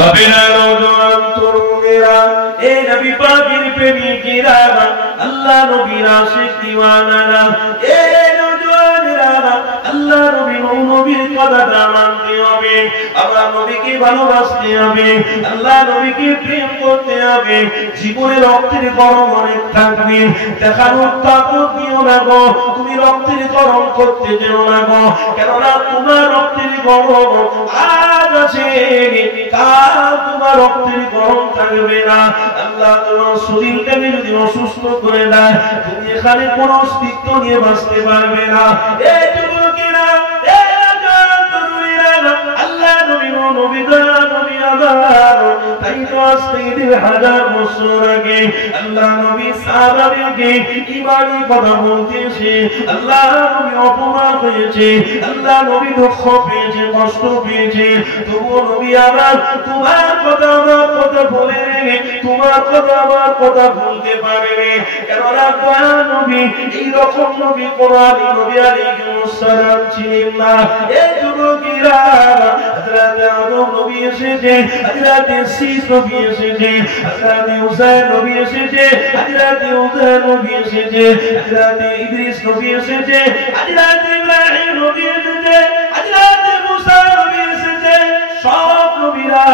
বাপেরা নওজোয়ান তরুণেরা এ নবী পাকের প্রেমিকেরা আল্লাহ নবীর আশিক দিওয়ানারা এ নওজোয়ানেরা আল্লাহ নবীর কথাটা মানতে হবে আমরা নবীকে ভালোবাসতে হবে আল্লাহ নবীকে প্রেম করতে হবে জীবনে রক্তের গরম অনেক থাকবে দেখানোর তাকত দিও না গো তুমি রক্তের গরম করতে যেও না গো কেননা তোমার রক্তের গরম আজ আছে কাল তোমার রক্তের গরম থাকবে না আল্লাহ তোমার শরীরটাকে যদি অসুস্থ করে দেয় তুমি এখানে কোনো অস্তিত্ব নিয়ে বাঁচতে পারবে না এই যুবকেরা আল্লাহ নবী আবার তাই তো আজ থেকে 1000 বছর আগে আল্লাহ নবী সাহাবাদেরকে ঈমানি কথা বলতেছে আল্লাহ নবী অপমান হয়েছে আল্লাহ নবী দুঃখ পেয়েছে কষ্ট পেয়েছে তবুও নবী আবার তোমার কথা আমার কথা বলে রে তোমার কথা আমার কথা বলতে পারে রে কেননা দয়া নবী এইরকম নবী কোরআন নবী আলাইহিস সালাম ছিলেন না এই যুবকেরা হযরত আদম নবী এসেছে হযরত শীস নবী এসেছে হযরত উযাইর নবী এসেছে হযরত উযাইর নবী এসেছে হযরত ইদ্রিস নবী এসেছে হযরত ইব্রাহিম নবী এসেছে হযরত মুসা নবী এসেছে সব নবীরা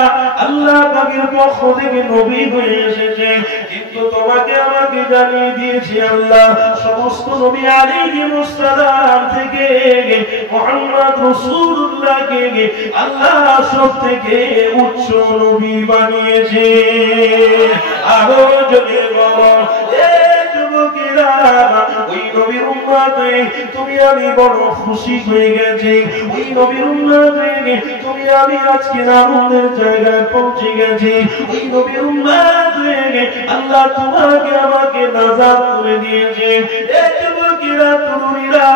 আল্লাহ পাকের পক্ষ থেকে নবী হয়ে এসেছে কিন্তু তোমাকে আমাকে জানিয়ে দিয়েছি আল্লাহ সমস্ত নবী আলাইহিস সালাম থেকে মুহাম্মদ রাসূলুল্লাহকে আল্লাহ সবথেকে উচ্চ নবী বানিয়েছে আরো জোরে বলো এ যুবকেরা ওই নবীর উম্মতে তুমি আমি বড় খুশি হয়ে গেছি ওই নবীর উম্মতে তুমি আমি আজকে আনন্দের জায়গায় পৌঁছে গেছি ওই নবীর উম্মতে আল্লাহ তোমাকে আমাকে নাজাত করে দিয়েছে এ যুবকেরা তরুণীরা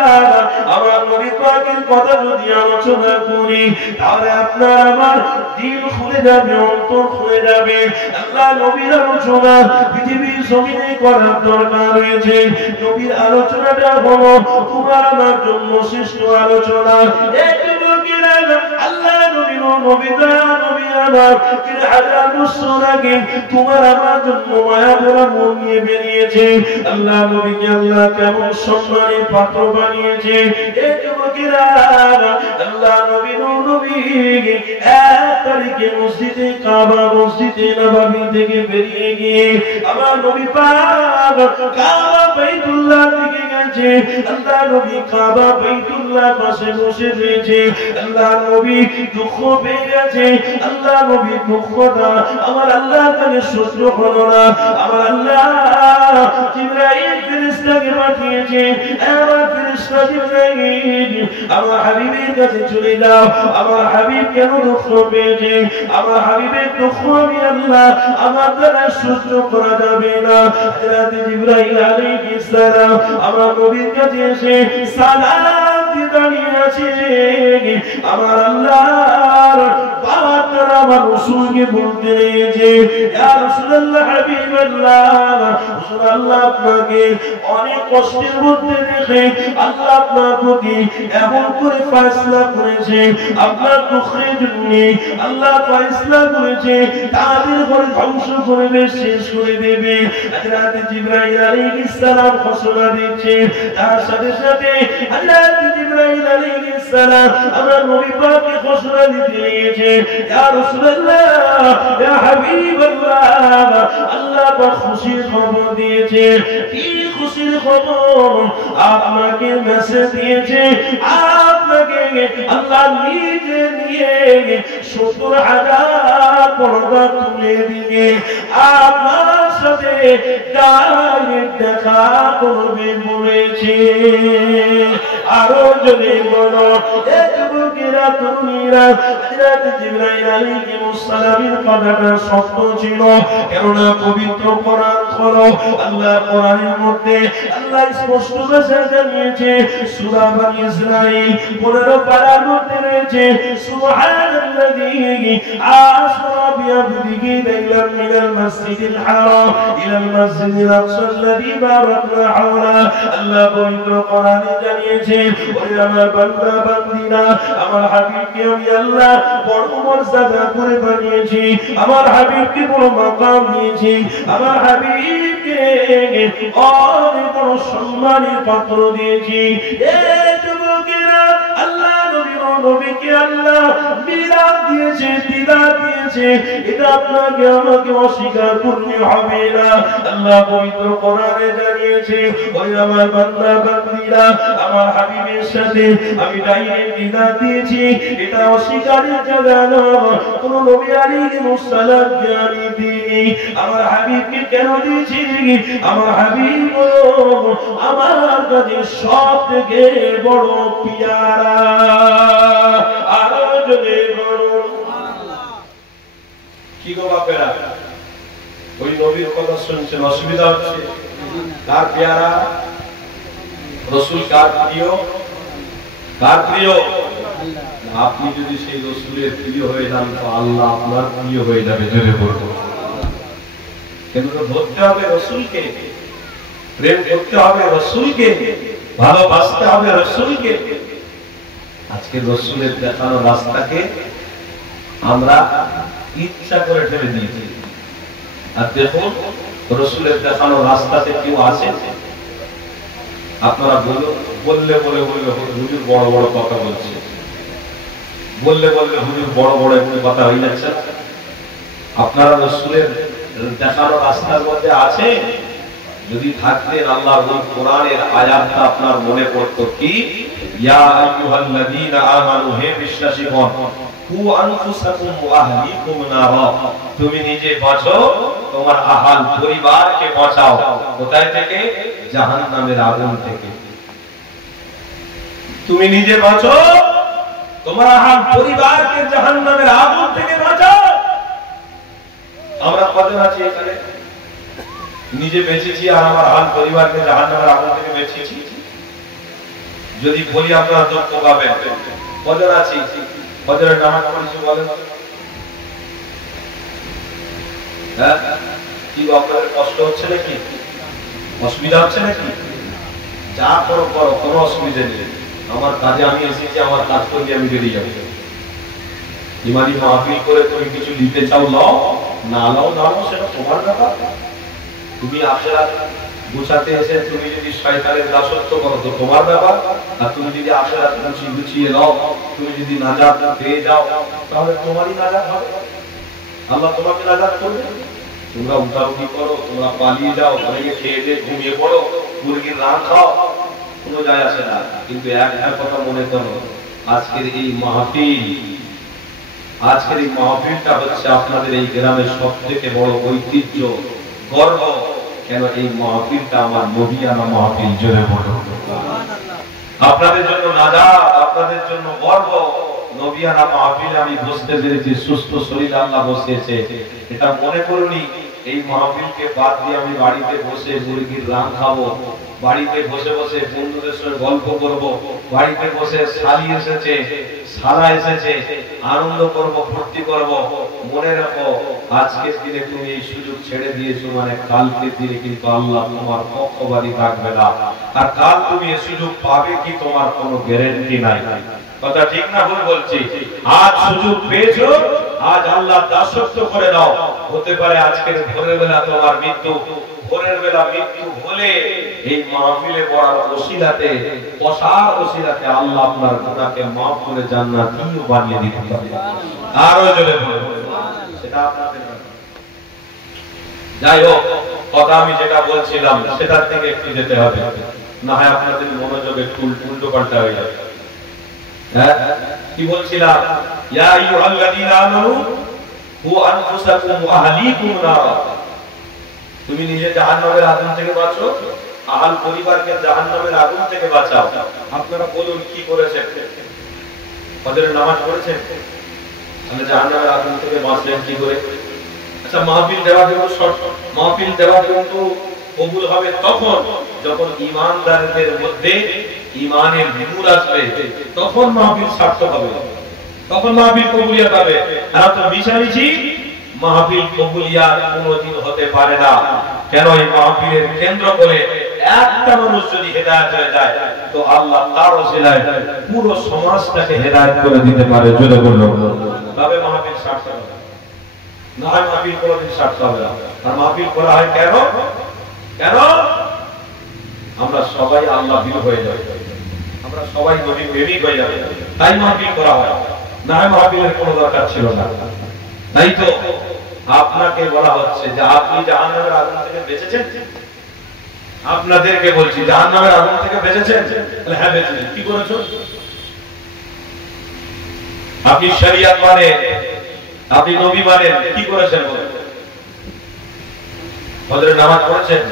আমার নবী পাকের কথা যদি আলোচনা করি তাহলে আপনার আমার দিল খুলে যাবে অন্তর খুলে যাবে আল্লাহ নবীর আলোচনা পৃথিবীর জমিনে করার দরকার রয়েছে নবীর আলোচনাটা হলো তোমার আমার জন্য শ্রেষ্ঠ আলোচনা এই যুবকেরা আল্লাহ নবী আমার 3000 বছর আগে তোমার আমার জন্য মায়া ভরা মন নিয়ে বেরিয়েছে আল্লাহ নবীকে আল্লাহ কেমন সম্মানের পাত্র বানিয়েছে এই যুবকেরা আল্লাহ নবী এক তারিখে মসজিদে কাবা মসজিদে নববী থেকে বেরিয়ে গিয়ে আমার নবী পাক কাবা বাইতুল্লাহ দিকে গেছে আল্লাহ নবী কাবা বাইতুল্লাহ পাশে বসে রয়েছে আল্লাহ নবী দুঃখ পেয়ে গেছে আল্লাহ নবী দুঃখটা আমার আল্লাহ তাকে সহ্য হলো না আমার আল্লাহ জিবরাইল ফেরেশতাকে পাঠিয়েছে আমার ফেরেশতা জিবরাইল আমার হাবিবের কাছে চলে যাও আমার হাবিব কেন দুঃখ পেয়েছে আমার হাবিবের দুঃখ আমি আল্লাহ আমার দ্বারা সহ্য করা যাবে না হযরত জিবরাইল আলাইহিস সালাম আমার নবীর কাছে এসে সালাম দিয়ে দাঁড়িয়ে আছে আমার আল্লাহর বাবা আমার রাসূলকে বলতে যে ইয়া রাসূলুল্লাহ হাবিবাল্লাহ রাসূলুল্লাহ আপনাকে অনেক কষ্টের মধ্যে দেখে আল্লাহ আপনার প্রতি এমন করে ফয়সালা করেছে আপনার দুঃখের জন্য আল্লাহ ফয়সালা করেছে তাদের ঘরে ধ্বংস করে শেষ করে দেবে হযরত জিবরাইল আলাইহিস সালাম ঘোষণা দিচ্ছে তার সাথে সাথে হযরত জিবরাইল আলাইহিস সালাম আমার নবী পাককে ঘোষণা দিয়েছে ইয়া রাসূলুল্লাহ ইয়া হাবিবাল্লাহ আল্লাহ পাক খুশির খবর দিয়েছে কি খুশির খবর আপনাকে মেসেজ দিয়েছে আপনাকে আল্লাহ নিজে নিয়ে 70,000 পর্দা তুলে দিয়ে আপনার সাথে ডাইরেক্ট দেখা করবে বলেছে আরো যদি বলো এ যুবকেরা তরুণীরা হযরত জিবরাইল আলাইহিস সালামের কথাটা সত্য ছিল কেননা পবিত্র কোরআন হলো আল্লাহ কোরআনের মধ্যে আল্লাহ স্পষ্ট ভাষায় জানিয়েছে সূরা বনী ইসরাঈল 15 পারার মধ্যে রয়েছে সুবহানাল্লাযী আসরা বিআবদিহি লাইলাম মিনাল মাসজিদিল হারাম ইলাল মাসজিদিল আকসাল্লাযী বারাকনা হাওলা আল্লাহ পবিত্র কোরআনে জানিয়েছে ওরে আমার বান্দা বান্দিরা আমার হাবিবকে আমি আল্লাহ বড় মর্যাদা করে বানিয়েছি, আমার হাবিবকে বড় মাকাম দিয়েছি, আমার হাবিবকে অনেক বড় সম্মানের পাত্র দিয়েছি। এই যুবকেরা, আল্লাহ নবীকে আল্লাহ মিলাদ দিয়েছে, দিদার দিয়েছে, এটা আপনাকে আমাকে অস্বীকার করতে হবে না। আল্লাহ পবিত্র কোরআনে জানিয়েছে, ওই আমার বান্দা বান্দীরা আমার হাবিবের সাথে আমি ডাইরেক্ট দিদার দিয়েছি, এটা অস্বীকারের জায়গা নয়। কোন নবী আলাইহিস সালাম জ্ঞানী দিনি আমার হাবিবকে কেন দিয়েছি? আমার হাবিব আমার কাছে সব থেকে বড় পিয়ারা। আরো যদি বলুন কি গো বাপেরা, ওই নবীর কথা শুনছেন, অসুবিধা হচ্ছে? কার পেয়ারা? রসুল কার প্রিয়? কার প্রিয়? আপনি যদি সেই রসুলের প্রিয় হয়ে যান তো আল্লাহ আপনার প্রিয় হয়ে যাবে। জোরে বলবো, কিন্তু ধরতে হবে রসুলকে, প্রেম করতে হবে রসুলকে, ভালোবাসতে হবে রসুলকে। আজকে রসুলের দেখানো রাস্তাকে আমরা ইচ্ছা করে ঠেলে দিয়েছি। আর দেখুন রসুলের দেখানো রাস্তাতে কেউ আছে? আপনারা বললে বলে হুজুর বড় বড় কথা বলছে, বললে হুজুর বড় বড় একটু কথা হয়ে যাচ্ছে। আপনারা রসুলের দেখানো রাস্তার মধ্যে আছে? যদি থাকতেন আল্লাহর ওই কোরআনের আয়াতটা আপনার মনে পড়তো, কি ইয়া আইয়ুহাল্লাযীনা আমানু, হে বিশ্বাসীগণ, কু আনফুসাকুম ওয়া আহলিকুম নারা, তুমি নিজে বাঁচো, তোমার আহল পরিবারকে বাঁচাও। কোথায় থেকে? জাহান্নামের আগুন থেকে। তুমি নিজে বাঁচো, তোমার আহল পরিবারকে জাহান্নামের আগুন থেকে বাঁচাও। আমরা কজন আছি এখানে নিজে বেঁচেছি আর আমার আহল পরিবারকে জাহান্নামের আগুন থেকে বেঁচেছি? যদি বলি আপনারা দুঃখ পাবেন। কজন আছি? কজনের নামাজ পড়েছি বলেন? হ্যাঁ, কি আপনাদের কষ্ট হচ্ছে নাকি? অসুবিধা হচ্ছে নাকি? যা করো করো, কোনো অসুবিধা নেই। আমার কাজে আমি এসেছি, আমার কাজ করে আমি বেরিয়ে যাবো। ইমানি মাহফিল করে তুমি কিছু দিতে চাও নাও, না নাও সেটা তোমার ব্যাপার। তুমি আখিরাত গুছাতে এসে তুমি যদি শয়তানের দাসত্ব করো তো তোমার ব্যাপার। আর তুমি যদি আখিরাত গুছিয়ে নাও, তুমি যদি নাজাত পেয়ে যাও, তাহলে তোমারই নাজাত হবে, আল্লাহ তোমাকে নাজাত করবে। তোমরা উঠাউঠি করো, তোমরা পালিয়ে যাও, অনেকে খেয়ে দিয়ে ঘুমিয়ে পড়ো, মুরগির রান খাও, কোনো যায় আসে না। কিন্তু একটা কথা মনে করো, আজকের এই মাহফিলটা হচ্ছে আপনাদের এই গ্রামের সবথেকে বড় ঐতিহ্য, গর্ব। কেন? এই মাহফিলটা আমার নবিয়ানা মাহফিল। জোরে বলো আপনাদের জন্য নাজাত, আপনাদের জন্য গর্ব। নবিয়ানা মাহফিলে আমি বসতে পেরেছি, সুস্থ শরীর আল্লাহ বসিয়েছে। এটা মনে করুনি এই মাহফিলকে বাদ দিয়ে আমি বাড়িতে বসে মুরগির রান খাবো, বাড়িতে বসে বসে বন্ধুদের সঙ্গে গল্প করব, বাড়িতে বসে শালি এসেছে, সারা এসেছে, আনন্দ করব, ফুর্তি করব। মনে রাখো, আজকের দিনে তুমি এই সুযোগ ছেড়ে দিয়েছো, মানে কালকের দিনে কিন্তু আল্লাহ তোমার পক্ষবাদী থাকবে না। আর কাল তুমি এই সুযোগ পাবে কি তোমার কোনো গ্যারান্টি নাই। কথা ঠিক না ভুল বলছি? আজ সুযোগ পেয়েছো, আজ আল্লাহ দাসত্ব করে দাও। হতে পারে আজকের ভোরের বেলা তোমার মৃত্যু, ভোরের বেলা মৃত্যু হলে এই মাহফিলে পড়ার ওসিলাতে, বসার ওসিলাতে আল্লাহ আপনার গুনাহকে মাফ করে জান্নাতীও বানিয়ে দিতে পারে। আরো জোরে বলুন, সেটা আপনাদের ব্যাপার। যাই হোক, কথা আমি যেটা বলছিলাম সেটার থেকে একটু যেতে হবে, না হয় আপনাদের মনোযোগ একটু উল্টো পাল্টা হয়ে যাবে। হ্যাঁ, কি বলছিলাম? ইয়া আইয়ুহাল্লাযীনা আমানু কু আনফুসাকুম ওয়া আহলিকুম নারা, তুমি নিজে জাহান্নামের আগুন থেকে বাঁচো, আহল পরিবারকে জাহান্নামের আগুন থেকে বাঁচাও। আপনারা বলুন কি করেছেন? ফজরের নামাজ পড়েছেন, তাহলে জাহান্নামের আগুন থেকে বাঁচলেন কি করে? আচ্ছা, মাহফিল দেওয়া কিন্তু কবুল হবে তখন যখন ঈমানদারদের মধ্যে ঈমানের নূর আসবে, তখন মাহফিল সার্থক হবে, তখন মাহফিল কবুলিয়াত হবে। আর তো মিশামিশি মাহফিল কবুলিয়াত কোনোদিন হতে পারে না। কেন? এই মাহফিলের কেন্দ্র করে একটা মানুষ যদি হেদায়েত হয়ে যায় তো আল্লাহ তার ওসিলায় পুরো সমাজটাকে হেদায়েত করে দিতে পারে। জোরে বলুন। তবে মাহফিল সার্থক হবে না, হয় মাহফিল কোনোদিন সার্থক হবে না। আর মাহফিল করা হয় কেন? কেন? আমরা সবাই আল্লাহ ভীরু হয়ে যাবে, আমরা সবাই নবী প্রেমিক হয়ে যাবে, তাই মাহফিল করা হয়। না হয় মাহফিলের কোনো দরকার ছিল না। তাই তো আপনাকে বলা হচ্ছে যে আপনি জাহান্নামের আগুন থেকে বেঁচেছেন। আপনাদেরকে বলছি জাহান্নামের আগুন থেকে বেঁচেছেন? হ্যাঁ বেঁচেছেন। কি করেছো? আপনি শরিয়ত মানে, আপনি নবী মানেন, কি করেছেন? ফজরের নামাজ পড়েছেন?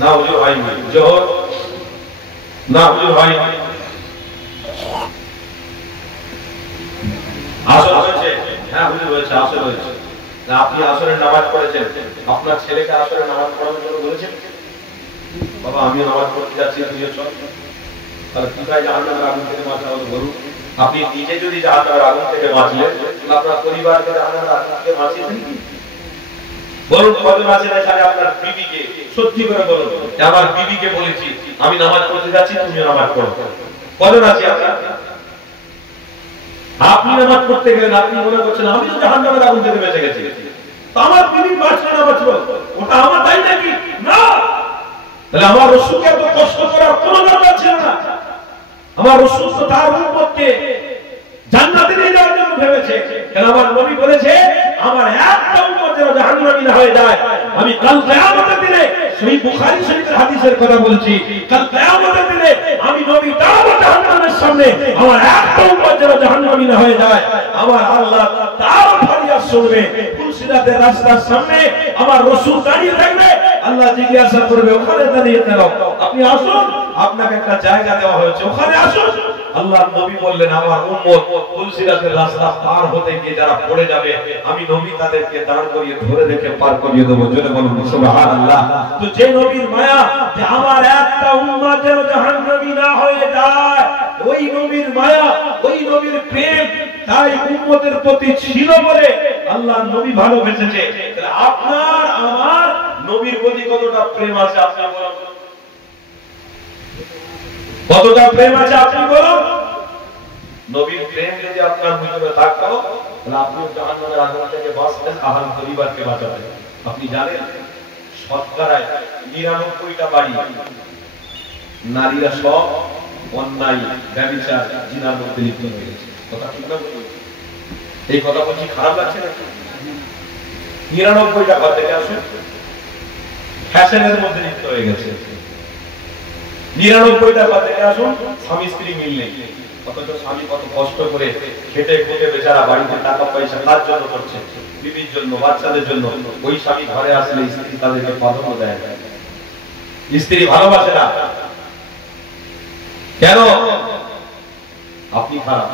না হুজুর হয়নি। জোহর? না হুজুর হয়নি। আসর হয়েছে? হ্যাঁ হুজুর হয়েছে, আসর হয়েছে। না আপনি আসরের নামাজ পড়েছেন? আপনার ছেলেকে আসরের নামাজ পড়ানোর জন্য বলেছেন? বাবা আমিও নামাজ পড়তে যাচ্ছি, তুইও চল। তাহলে কোথায় জাহান্নামের আগুন থেকে বাঁচা হলো বলুন? আপনি নিজে যদি জাহান্নামের আগুন থেকে বাঁচলেন, আপনার পরিবারকে জাহান্নামের আগুন থেকে বাঁচিয়েছেন কি? বলুন কজন আছে এখানে আপনার বিবিকে, সত্যি করে বলুন, আমার বিবিকে বলেছি আমি নামাজ পড়তে যাচ্ছি, তুমিও নামাজ পড়ো। কজন আছে আপনার? আপনি নামাজ পড়তে গেলেন, আপনি মনে করছেন আমি তো জাহান্নামের আগুন থেকে বেঁচে গেছি, তো আমার বিবি বাঁচলো না বাঁচলো ওটা আমার দায় নাকি? না। তাহলে আমার রাসূলকে এত কষ্ট করার কোনো দরকার ছিল না। আমার রাসূল তো তার উম্মতকে জান্নাতে নিয়ে যাওয়ার জন্য ভেবেছে। কারণ আমার নবী বলেছে আমার একটা উম্মত যেন জাহান্নামী না হয়ে যায়, আমি কাল কিয়ামতের দিনে, সহিহ বুখারী শরীফের হাদিসের কথা বলছি, কাল কিয়ামতের দিনে আমি নবী দাঁড়াবো জাহান্নামের সামনে, আমার একটা উম্মত যেন জাহান্নামী না হয়ে যায়। আমার আল্লাহ তার ফরিয়াদ শুনবে, ফুলসিরাতের রাস্তার সামনে আমার রাসূল দাঁড়িয়ে থাকবে, আল্লাহ জিজ্ঞাসা করবে ওখানে দাঁড়িয়ে কেন? আপনি আসুন, আপনাকে একটা জায়গা দেওয়া হয়েছে, ওখানে আসুন। আল্লাহর নবী বললেন আমার উম্মত ফুলসিরাতের রাস্তা পার হতে গিয়ে যারা পড়ে যাবে, আমি নবী তাদেরকে দাঁড় করিয়ে ধরে রেখে পার করিয়ে দেব। জোরে বলুন সুবহানাল্লাহ। তো যে নবীর মায়া যে আমার একটা উম্মত যেন জাহান্নামী না হয়ে যায়, ওই নবীর মায়া, ওই নবীর প্রেম তাই উম্মতের প্রতি ছিল বলে আল্লাহর নবী ভালোবেসেছে। তাহলে আপনার আমার নবীর প্রতি কতটা প্রেম আছে আপনি বলুন? কতটা প্রেম আছে আপনি বলুন? নবীর প্রেম যদি আপনার ভিতরে থাকতো তাহলে আপনি জাহান্নামের আগুন থেকে বাঁচতেন, আহল পরিবারকে বাঁচাতেন। আপনি জানেন শতকরায় ৯৯টা বাড়ি নারীরা সব অন্যায়, ব্যভিচার, জিনার মধ্যে লিপ্ত হয়ে গেছে। কথা ঠিক না? এই কথা বলছি খারাপ লাগছে না? ৯৯টা ঘর থেকে আসুন ফ্যাশনের মধ্যে লিপ্ত হয়ে গেছে। ৯৯টা ঘর থেকে আসুন স্বামী স্ত্রী মিল নেই, অথচ স্বামী কত কষ্ট করে খেটে খুটে বেচারা বাড়িতে টাকা পয়সা কার জন্য করছে? বিবির জন্য, বাচ্চাদের জন্য। ওই স্বামী ঘরে আসলে স্ত্রী তাদেরকে প্রাধান্য দেয়, স্ত্রী ভালোবাসে না। কেন? আপনি খারাপ।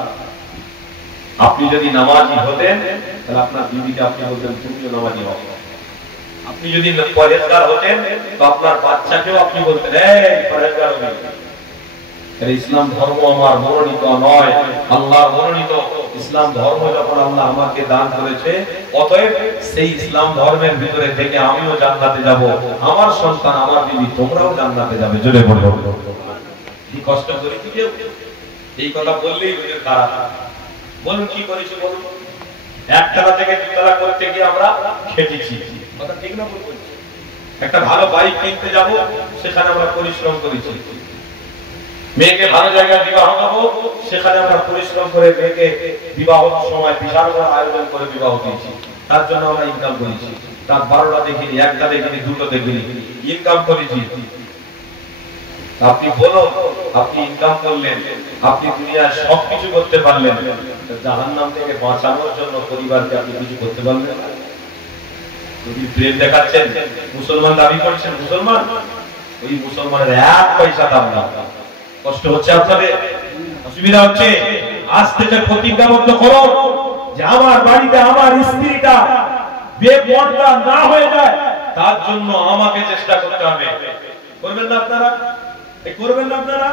আপনি যদি নামাজি হতেন তাহলে আপনার বিবিকে আপনি বলতেন তুমিও নামাজি হও। আপনি যদি পরেজগার হতেন তো আপনার বাচ্চাকেও আপনি বলতেন এই পরেজগার হবে। ইসলাম ধর্ম আমার মনোনীত নয়, আল্লাহর মনোনীত। ইসলাম ধর্ম যখন আল্লাহ আমাকে দান করেছে, অতএব সেই ইসলাম ধর্মের ভিতরে থেকে আমিও জান্নাতে যাব, আমার সন্তান, আমার বিবি, তোমরাও জান্নাতে যাবে। জোরে বলো। কি কষ্ট করি কি কেউ? এই কথা বললেই বুঝে খারাপ। বলুন কি করেছি বলুন? একতলা থেকে দুতলা করতে গিয়ে আমরা খেটেছি, কথা ঠিক না বলুন? একটা ভালো বাইক কিনতে যাব, সেখানে আমরা পরিশ্রম করেছি। মেয়েকে ভালো জায়গায় বিবাহ দেবো, সেখানে আমরা পরিশ্রম করে মেয়েকে বিবাহ সময় বিশাল বড় আয়োজন করে বিবাহ দিয়েছি। তার জন্য আমরা ইনকাম করেছি। তার 12টা দেখিনি, একটা দেখিনি, দুটো দেখিনি, ইনকাম করেছি। আপনি বলুন, আপনি ইনকাম করলেন, আপনি দুনিয়ার সবকিছু করতে পারলেন, জাহান্নাম থেকে বাঁচানোর জন্য পরিবারকে আপনি কিছু করতে পারলেন না? যদি প্রেম দেখাচ্ছেন, মুসলমান দাবি করছেন মুসলমান, ওই মুসলমানের এক পয়সা দাম না। কষ্ট হচ্ছে আপনাদের, অসুবিধা হচ্ছে, আজ থেকে প্রতিজ্ঞাবদ্ধ করো যে আমার বাড়িতে আমার স্ত্রীটা বেপরদা না হয়ে যায়, তার জন্য আমাকে চেষ্টা করতে হবে। করবেন না আপনারা? করবেন না আপনারা?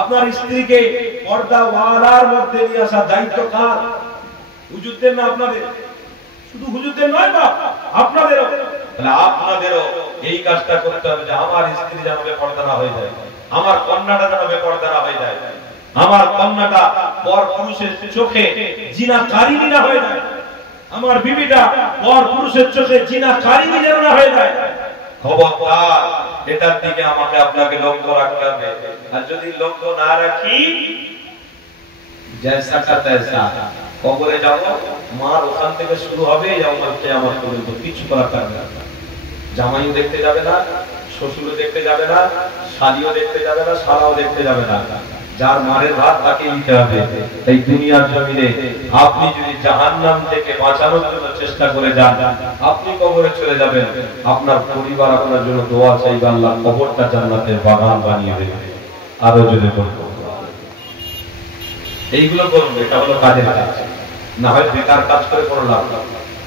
আপনার স্ত্রীকে পর্দাওয়ালার মধ্যে নিয়ে আসার দায়িত্ব কার? হুজুরদের না আপনাদের? শুধু হুজুরদের নয়, বা আপনাদেরও। তাহলে আপনাদেরও এই কাজটা করতে হবে যে আমার স্ত্রী যেন বেপরদা না হয়ে যায়, আমার কন্যাটা যেন বেপরদা না হয়ে যায়, আমার কন্যাটা পর পুরুষের চোখে জিনাকারিনী না হয়ে যায়, আমার বিবিটা পর পুরুষের চোখে জিনাকারিনী যেন না হয়ে যায়। খবরদার, এটার দিকে আমাকে আপনাকে লক্ষ্য রাখতে হবে। আর যদি লক্ষ্য না রাখি, জৈসা কা তৈসা, কবরে যাব, মার ওখান থেকে শুরু হবে ইয়াউমুল কিয়ামত পর্যন্ত, কিছু করার থাকবে না। জামাইও দেখতে যাবে না, শ্বশুরও দেখতে যাবে না, শালিও দেখতে যাবে না, শালাও দেখতে যাবে না। যার মারের ভাত তাকে নিতে হবে। এই দুনিয়ার জমিনে আপনি যদি জাহান্নাম থেকে বাঁচানোর জন্য চেষ্টা করে যান, আপনি কবরে চলে যাবেন, আপনার পরিবার আপনার জন্য দোয়া চাইবে, আল্লাহ কবরটা জান্নাতের বাগান বানিয়ে দেবে। আরো যদি বলবো এইগুলো করুন, এটা হলো কাজের কাজ, না হয় বেকার কাজ করে কোনো লাভ না।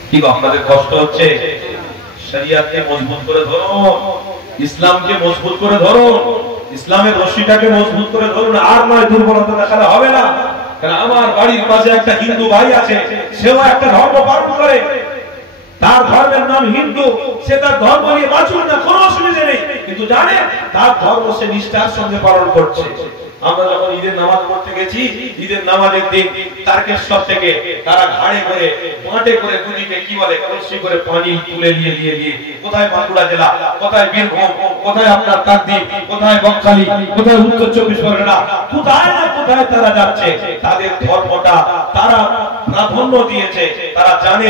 কি আপনাদের কষ্ট হচ্ছে? শরিয়াতকে মজবুত করে ধরুন, ইসলামকে মজবুত করে ধরুন, ইসলামের রশিটাকে মজবুত করে ধরুন, আর নয় দুর্বলতা দেখালে হবে না। কারণ আমার বাড়ির পাশে একটা হিন্দু ভাই আছে, সেও একটা ধর্ম পালন করে, তার ধর্মের নাম হিন্দু, সে তার ধর্ম নিয়ে বাঁচুন না, কোনো অসুবিধা নেই, কিন্তু জানে তার ধর্ম সে নিষ্ঠার সঙ্গে পালন করছে। আমরা যখন ঈদের নামাজ পড়তে গেছি, ঈদের নামাজের দিন তারকেশ্বর থেকে তারা ঘাড়ে করে মাঠে করে গুলিকে কি বলে কলসি করে পানি তুলে নিয়ে কোথায় বাঁকুড়া জেলা, কোথায় বীরভূম, কোথায় আপনার কাকদ্বীপ, কোথায় বকখালি, কোথায় উত্তর 24 পরগনা, কোথায় না কোথায় তারা যাচ্ছে। তাদের ধর্মটা তারা প্রাধান্য দিয়েছে, তারা জানে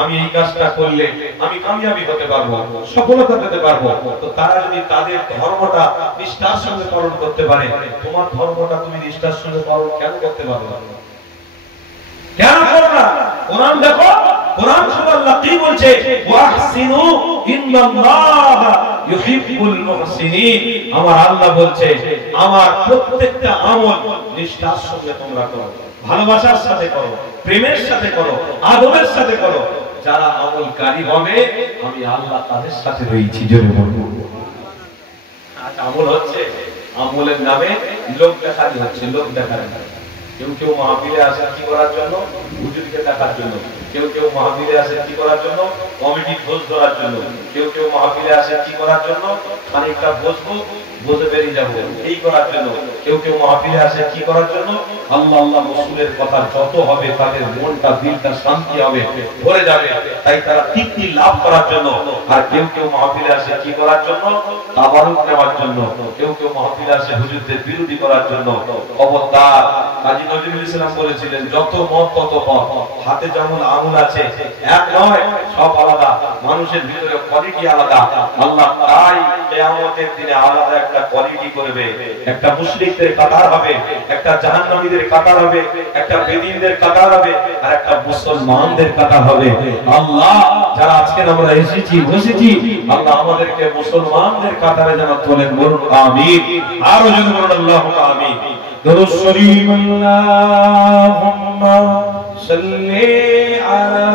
আমি এই কাজটা করলে আমি কামিয়াবি হতে পারবো, সফলতা পেতে পারবো। তো তারা যদি তাদের ধর্মটা নিষ্ঠার সঙ্গে পালন করতে পারে, তোমার ধর্মটা তুমি নিষ্ঠার সঙ্গে পালন কেন করতে পারবে না? কেন করবে না? কোরআন দেখো, কোরআন আল্লাহ কি বলছে, ওয়াহসিনু ইন্নাল্লাহা ইউহিব্বুল মুহসিনিন। আমার আল্লাহ বলছে আমার প্রত্যেকটা আমল নিষ্ঠার সঙ্গে তোমরা করো, ভালোবাসার সাথে করো, প্রেমের সাথে করো, আদবের সাথে করো। যারা আমলকারী হবে আমি আল্লাহ তাদের সাথে রয়েছি। জোরে বলবো আজ আমল হচ্ছে, আমলের নামে লোক দেখানি হচ্ছে, লোক দেখানি। কেউ মাহফিলে আসে কি করার জন্য? হুজুরকে দেখার জন্য। কেউ মাহফিলে আসে কি করার জন্য? কমিটি খোঁজ ধরার জন্য। কেউ মাহফিলে আসে কি করার জন্য? খানিকটা বসবো, বসে বেরিয়ে যাবো, এই করার জন্য। কেউ মাহফিলে আসে কি করার জন্য? আল্লাহ আল্লাহ রাসূলের কথা যত হবে তাদের মনটা দিলটা শান্তি হবে, ভরে যাবে, তাই তারা তৃপ্তি লাভ করার জন্য। আর কেউ মাহফিলে আসে কি করার জন্য? তাবারুক নেওয়ার জন্য। কেউ মাহফিলে আসে হুজুরদের বিরোধী করার জন্য। খবরদার, কাজী নজরুল ইসলাম বলেছিলেন যত মত তত পথ, হাতে যেমন আঙুল আছে এক নয়, সব আলাদা, মানুষের ভিতরে কোয়ালিটি আলাদা। আল্লাহ তাই কিয়ামতের দিনে আলাদা একটা কোয়ালিটি করবে। একটা মুশরিকদের কাতার হবে, একটা জাহান্নামীদের কাতার হবে, একটা বেদীনদের কাতার হবে, আর একটা মুসলমানদের কাতার হবে। আল্লাহ যারা আজকে আমরা এসেছি বসেছি, আল্লাহ আমাদেরকে মুসলমানদের কাতারে যেন তোলেন, বলুন আমিন। আরো যদি বলুন আল্লাহুম্মা আমিন। দরুদ শরীফ আল্লাহুম্মা সাল্লি আলা